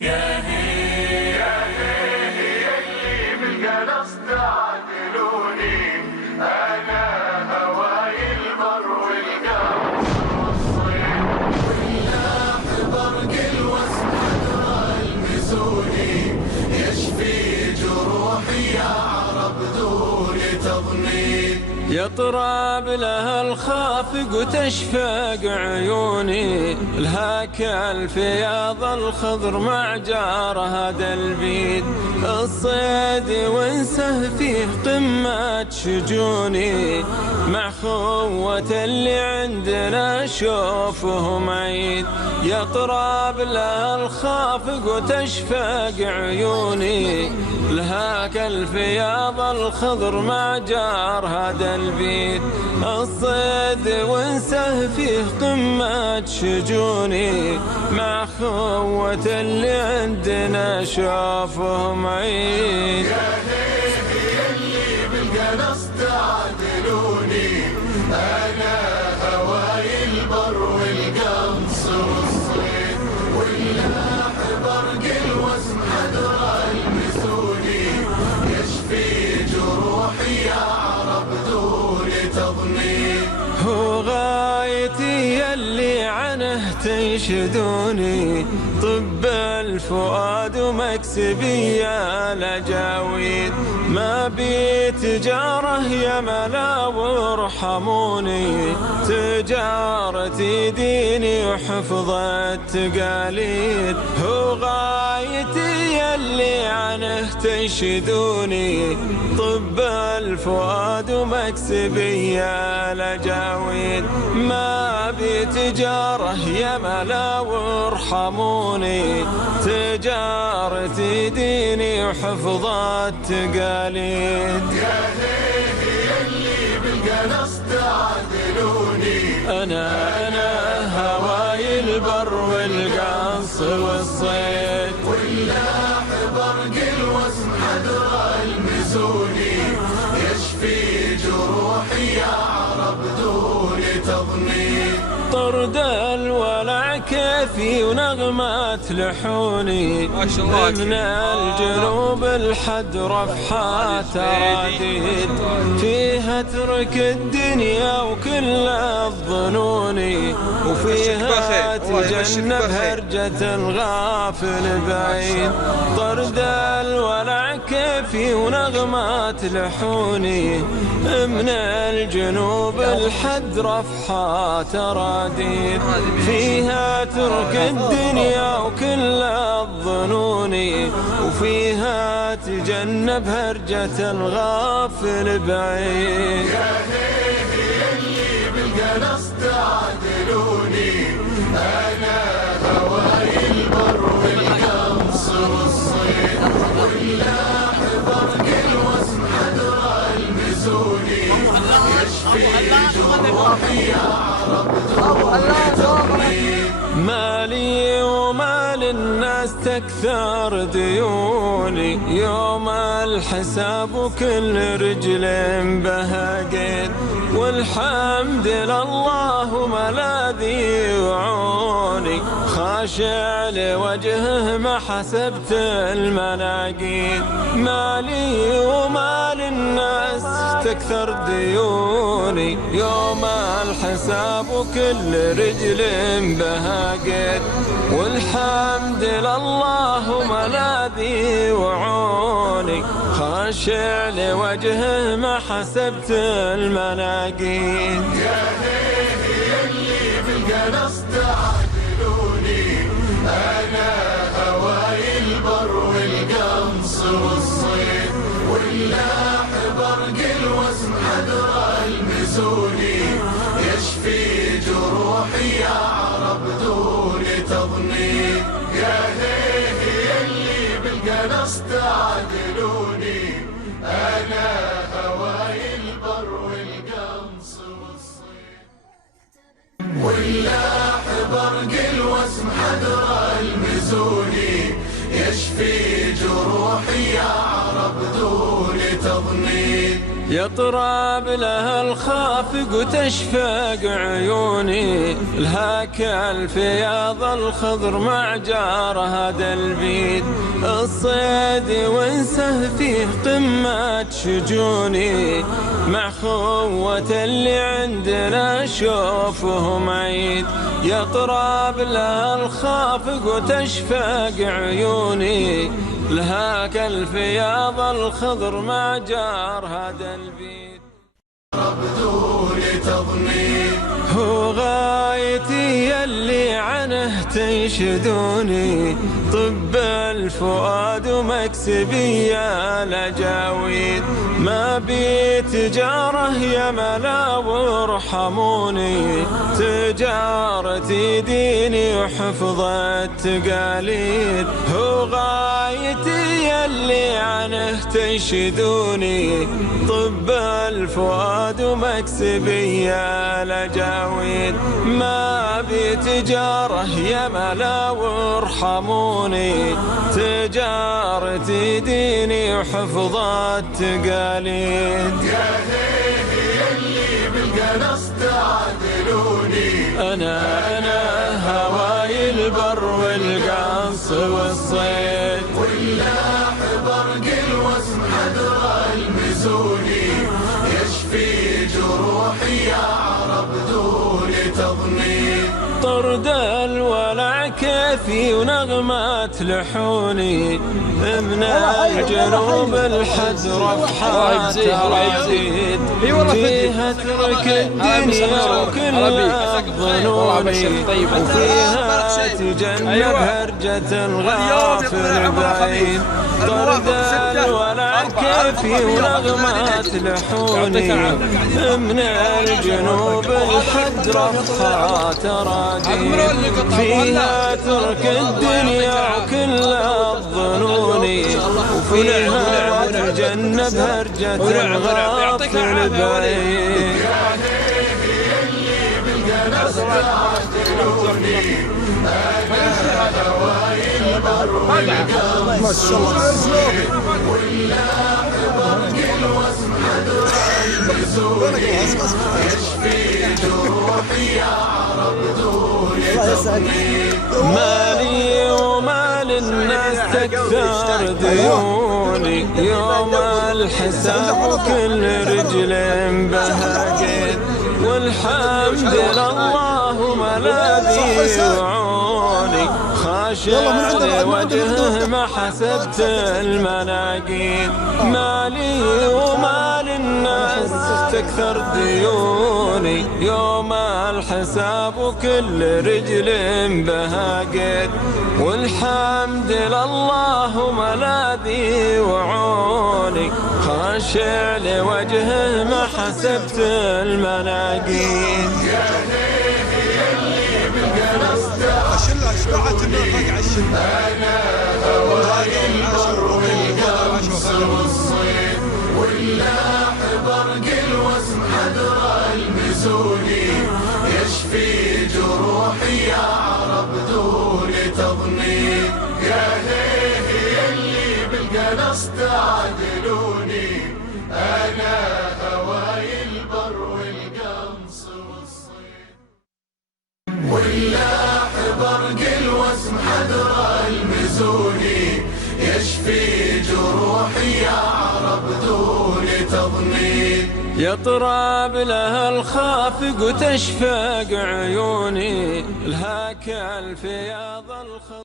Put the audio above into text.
يا هي اللي بالقلص تعدلوني، أنا هواي البر والقمر والصيد، واللاح برق الوسم حدرا المزوني، يشفي جروحي يا عرب دون تضنيد. يطرب لها الخافق وتشفق عيوني، لها كالفياض الخضر مع جارها دلبيد، الصيد وانسه فيه قمة شجوني، مع خوة اللي عندنا شوفهم عيد. يطرب لها الخافق وتشفق عيوني، لها كالفياض الخضر مع جارها دلبيد، الصيد وانسه فيه قمة شجوني، مع خوة اللي عندنا شوفهم عيد. يا هي اللي بالقلص تعدلوني، أنا هواي البر والقنص والصيد، واللاح برق الوسم حدرا المزوني، يشفي جروحي يا عرب دون تضنيد. هو غايتي يلي عنه تنشدوني، طب الفؤاد ومكسبي يا لجاويد، ما بي تجاره يا ملا وارحموني، تجارتي ديني وحفظ التقاليد. هو غايتي يلي عنه تنشدوني، طب الفؤاد ومكسبي يا لجاويد، ما بي تجاره يا ملا وارحموني، تجارتي ديني وحفظ التقاليد. يا هي اللي بالقلص تعدلوني، أنا هواي البر والقنص والصيد، واللاح برق الوسم حدرا المزوني، يشفي جروحي يا عرب دون تضنيد. طرد الولع كيفي ونغمات لحوني، من الجنوب الحد رفحات راديد، فيها ترك الدنيا وكل الظنوني، وفيها تجنب هرجة الغافل بعيد. طرد الولع كيفي ونغمات لحوني، من الجنوب الحد رفحات راديد، فيها ترك الدنيا وكل الظنوني، وفيها تجنب هرجة الغافل بعيد. يا هي اللي بالقلص تعدلوني، أنا هواي البر والقنص والصيد، واللاح برق الوسم حدرا المزوني، يشفي جروحي يا عرب دون تضنيد. مالي ومال الناس تكثر ديوني، يوم الحساب وكل رجل بها قيد، والحمد لله ملاذي وعوني، خاشع لوجهه ما حسبت المناقيد. مالي ومال الناس تكثر ديوني، يوم الحساب وكل رجل بها قيد، والحمد لله ملاذي وعوني، خاشع لوجهه ما حسبت المناقيد. يا هي اللي بالقلص تعدلوني، أنا هواي البر والقنص والصيد، واللاح برق الوسم حدرا المزوني، يشفي جروحي يا عرب دون تضنيد. يا هي اللي بالقلص تعدلوني، أنا هواي البر والقنص والصيد، واللاح برق الوسم حدرا المزوني، يشفي جروحي يا عرب دون تضنيد. يطرب لها الخافق وتشفق عيوني، لهاك الفياض الخضر مع جارها دلبيد، الصيد وانسه فيه قمة شجوني، مع خوة اللي عندنا شوفهم عيد. يطرب لها الخافق وتشفق عيوني، لهاك الفياض الخضر مع جارها دلبيد. بدون تضمين هو غايتي يلي عنه تنشدوني، طب الفؤاد ومكسبي يا لجاويد، ما بي تجاره يا ملا وارحموني، تجارتي ديني وحفظ التقاليد. هو غايتي يلي عنه تنشدوني، طب الفؤاد ومكسبي يا لجاويد، ما بي تجاره يا ملا وارحموني، تجارتي ديني وحفظ التقاليد. يا هيه اللي بالقنص تعادلوني، أنا هواي البر والقنص والصيد، واللاح برق الوسم حدر المزوني، يشفي جروحي يا عرب دون تضمين. طرد الولع كيفي ونغمات لحوني، من الجنوب الحد رفحات تراجيد، فيها ترك الدنيا وكل الظنوني، وفيها تجنب هرجة الغافل بعيد. طرد الولع كيفي ونغمات لحوني، من الجنوب الحد رفحات تراجيد، فيها ترك الدنيا وكل الظنون، وفيها تجنب هرجة الغافل بعيد. يا هيه اللي بالقنص تعادلوني، أنا هواي البر والقنص والصيد، واللاح برق الوسم حدر المزوني، يشفي جروحي يا عرب دون تضمين. مالي ومال الناس تكثر ديوني، يوم الحساب كل رجل بهاجد، والحمد لله ملاذي وعوني، خاشع لوجهه ما حسبت المناقيد. مالي ومال الناس تكثر ديوني، يوم الحساب وكل رجل بهاجد، والحمد لله ملاذي وعوني، خاشع لوجهه ما حسبت المناقيد. يا هيه اللي بالقنص تعادلوني، أنا هواي البر والقنص والصيد، واللاح برق الوسم حدر المزوني، يشفي جروحي يا عرب دون تضمين. يا هيه اللي بالقنص تعادلوني، أنا هواي البر والقنص والصيد، واللاح برق الوسم حدر المزوني، يشفي جروحي يا عرب دون تضمين. يطرب لها الخافق وتشفق عيوني، لهاك الفياض